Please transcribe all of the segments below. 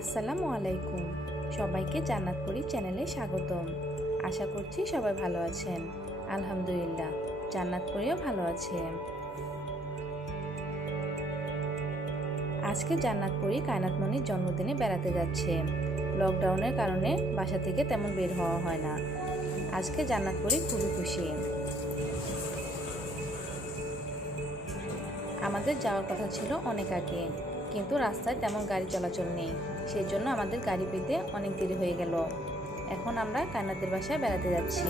আসসালামু আলাইকুম। সবাইকে জান্নাতপুরি চ্যানেলে স্বাগতম। আশা করছি সবাই ভালো আছেন। আলহামদুলিল্লাহ জান্নাতপুরিও ভালো আছে আজকে জান্নাতপুরি কায়নাতমণির জন্মদিনে বেড়াতে যাচ্ছে। লকডাউনের কারণে বাসা থেকে তেমন বের হওয়া হয় না। আজকে জান্নাতপুরি খুবই খুশি। আমাদের যাওয়ার কথা ছিল অনেক আগে। কিন্তু রাস্তায় তেমন গাড়ি চলাচল নেই। সেই জন্য আমাদের গাড়ি পেতে অনেক দেরি হয়ে গেল। এখন আমরা কান্নাদের বাসায় বেড়াতে যাচ্ছি।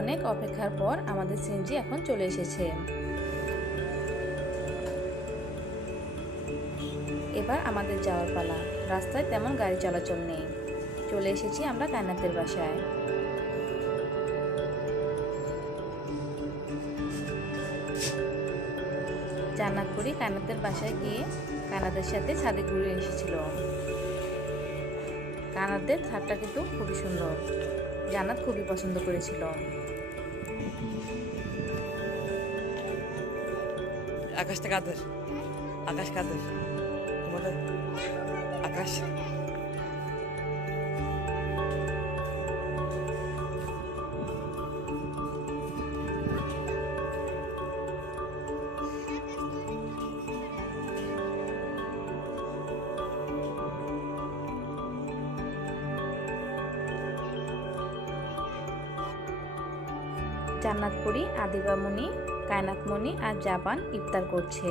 অনেক অপেক্ষার পর আমাদের সিনজি এখন চলে এসেছে। আমাদের যাওয়ার পালা। রাস্তায় তেমন গাড়ি চলাচল নেই। চলে এসেছি আমরা কায়নাতের বাসায়। জান্নাতপুরি কায়নাতের বাসায় গিয়ে কানাদের সাথে ছাদে ঘুরে এসেছিল। কানাদের ছাদটা কিন্তু খুবই সুন্দর। জান্নাত খুবই পছন্দ করেছিল। আকাশটা কাদের? আকাশ কাদের? তোমাদের আকাশ। জান্নাতপুরি আদিবামণি কায়নাতমণি আর জাপান ইফতার করছে।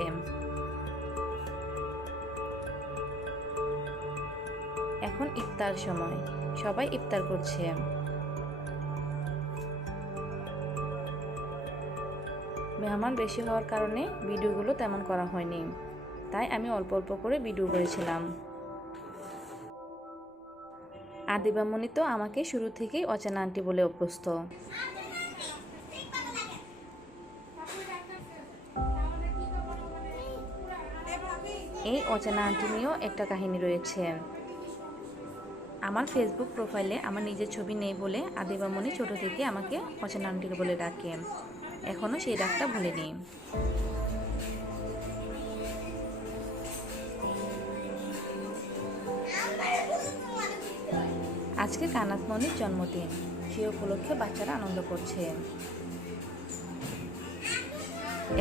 ইফতার সময়। সবাই ইফতার করছে। মেহমান বেশি হওয়ার কারণে ভিডিওগুলো তেমন করা হয়নি। তাই আমি অল্প অল্প করে ভিডিও করেছিলাম। আদিবামণি তো আমাকে শুরু থেকেই অচেনা আন্টি বলে অভ্যস্ত। এই অচেনা আন্টি নিয়েও একটা কাহিনী রয়েছে। আমার ফেসবুক প্রোফাইলে আমার নিজের ছবি নেই বলে আদিবামণি ছোট থেকে আমাকে অচেনা আন্টি বলে ডাকে। এখনও সেই ডাকটা ভুলিনি। আজকে কানাতমণির জন্মদিন। সে উপলক্ষে বাচ্চারা আনন্দ করছে।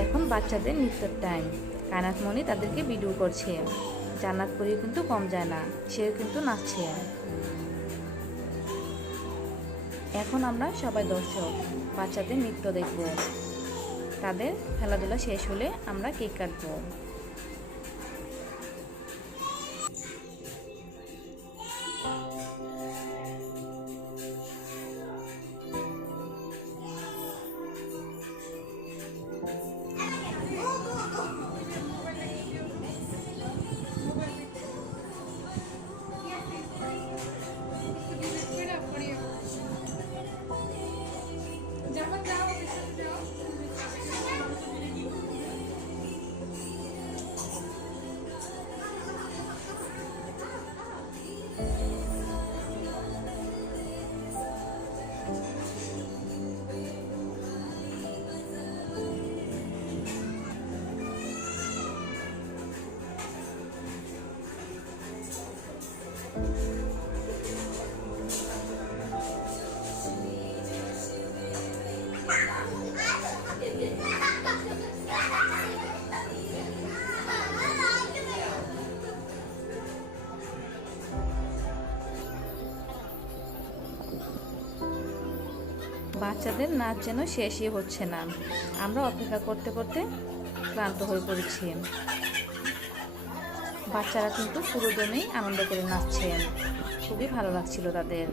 এখন বাচ্চাদের নৃত্যের টাইম কানাতমণি তাদেরকে ভিডিও করছে। জান্নাত পরিও কিন্তু কম যায় না, সেও কিন্তু নাচছে। এখন আমরা সবাই দর্শক বাচ্চাদের নৃত্য দেখব। তাদের খেলাধুলা শেষ হলে আমরা কেক কাটবো। বাচ্চাদের নাচ যেন শেষই হচ্ছে না। আমরা অপেক্ষা করতে করতে ক্লান্ত হয়ে পড়েছি। বাচ্চারা কিন্তু পুরো দমেই আনন্দ করে নাচছেন। খুবই ভালো লাগছিল তাদের।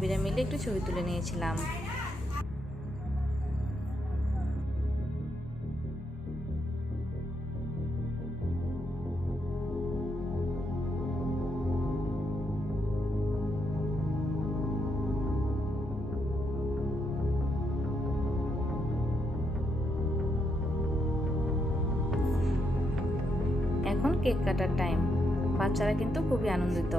বান্ধবীরা মিলে একটু ছবি তুলে নিয়েছিলাম। এখন কেক কাটার টাইম বাচ্চারা কিন্তু খুবই আনন্দিত।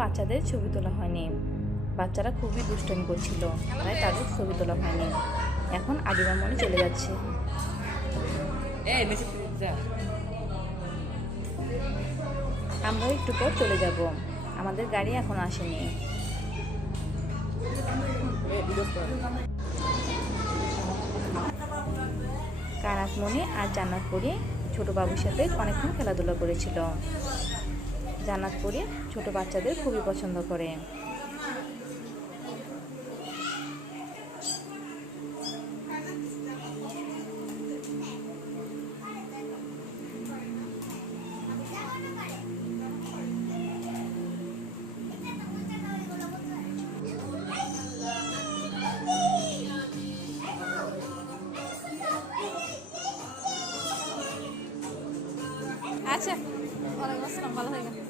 বাচ্চাদের ছবি তোলা হয়নি। বাচ্চারা খুবই দুষ্টমি করছিল তাই তাদের ছবি তোলা হয়নি। এখন আদিবা মনে চলে যাচ্ছে। আমরাও একটু পর চলে যাব। আমাদের গাড়ি এখন আসেনি। এই ভিডিও কর কানাত মনি আর জান্নাত পরি ছোট বাবুর সাথে অনেকক্ষণ খেলাধুলা করেছিল। জান্নাত পরি ছোট বাচ্চাদের খুবই পছন্দ করে। আচ্ছা ওয়ালাইকুম আসসালাম ভালো গেল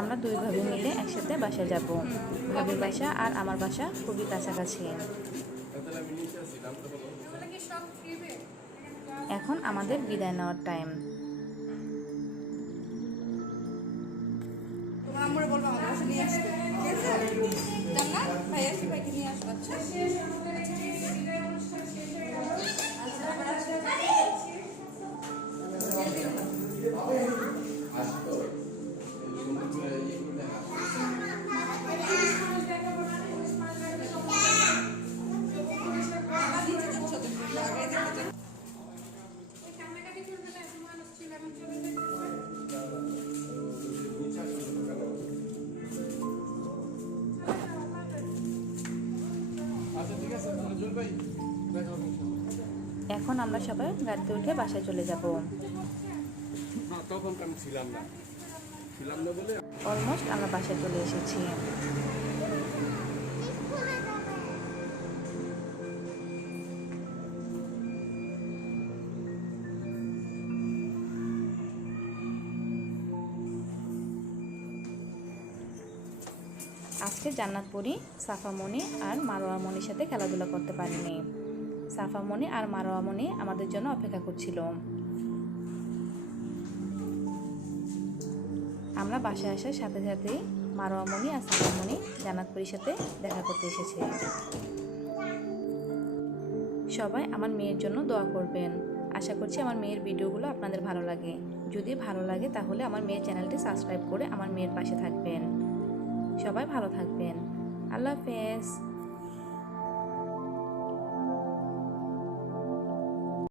আমরা দুই ভাবি মিলে একসাথে বাসা যাব। ভাবির বাসা আর আমার বাসা খুবই কাছাকাছি। এখন আমাদের বিদায় নেওয়ার টাইম বলব, আমার নিয়ে জান্নাত ভাই আসি ভাইকে নিয়ে আসব আচ্ছা? এখন আমরা সবাই গাড়িতে উঠে বাসায় চলে যাব। অলমোস্ট আমরা বাসায় চলে এসেছি। আজকে জান্নাত পরি সাফামণি আর মারোয়া মনির সাথে খেলাধুলা করতে পারিনি। সাফামণি আর মারোয়া মনি আমাদের জন্য অপেক্ষা করছিল। আমরা বাসায় আসার সাথে সাথেই মারোয়া মনি আর সাফামণি জান্নাতপুরীর সাথে দেখা করতে এসেছে। সবাই আমার মেয়ের জন্য দোয়া করবেন। আশা করছি আমার মেয়ের ভিডিওগুলো আপনাদের ভালো লাগে। যদি ভালো লাগে তাহলে আমার মেয়ের চ্যানেলটি সাবস্ক্রাইব করে আমার মেয়ের পাশে থাকবেন। সবাই ভালো থাকবেন। আল্লাহ হাফেজ।